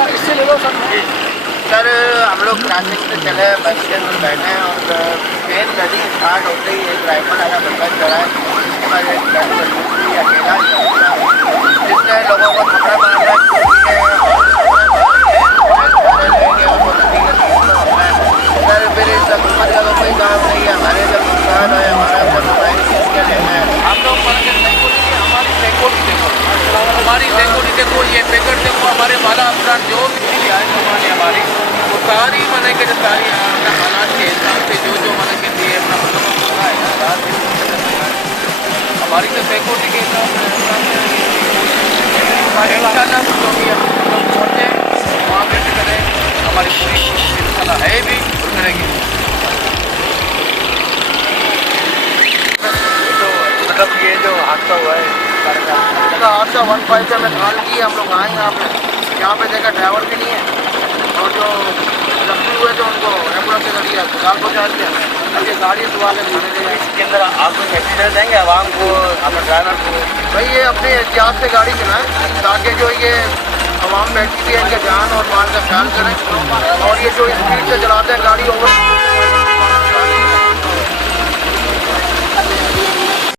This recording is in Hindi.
ना इससे ले लो सर। सर हम लोग क्रॉसिंग पे चले, बस के अंदर बैठे हैं और ट्रेन नदी स्टार्ट हो गई। एक राइफल वाला बंदा चढ़ा है, उसके बाद एक दूसरी अकेला जिसने लोगों को थप्पड़ मार रहा सर। फिर इस हुकूमत का तो कोई काम नहीं है, हमारे जब नुकसान है हमारा जब मोबाइल चीज़ के लेना है। हम लोग नहीं बोलेंगे, हमारी सिक्योरिटी देखो, हमारी सिक्योरिटी देखो, ये पैकेट देखो, हमारे वाला अफसर जो भी आए सामान है हमारी, वो सारी मने के सारी अपना हालात के हिसाब से जो मने के लिए अपना हमारी तो सिक्योरिटी के हिसाब से इंशाल्लाह जो भी हम लोग पहुँचे वहाँ पे करें, हमारी पूरी इंशाल्लाह है भी और करेंगे। तो मतलब ये जो हादसा हुआ है, हादसा 1-5 से हमें कॉल की, हम लोग आए यहाँ पे देखा ड्राइवर भी नहीं है और जो जख्मी हुए थे उनको एम्बुलेंस से गाड़ी अस्पताल पहुँचा दिया। अब ये गाड़ी दुआ के थाने ले जाए, इसके अंदर आप कोई मैसेज देंगे आवाम को, अपने ड्राइवर को? भाई ये अपने एहतियात से गाड़ी चलाएं ताकि जो ये आवाम बैठी हुई है इनके जान और माल का ख्याल करें, और ये जो स्पीड से चलाते हैं गाड़ी ओवर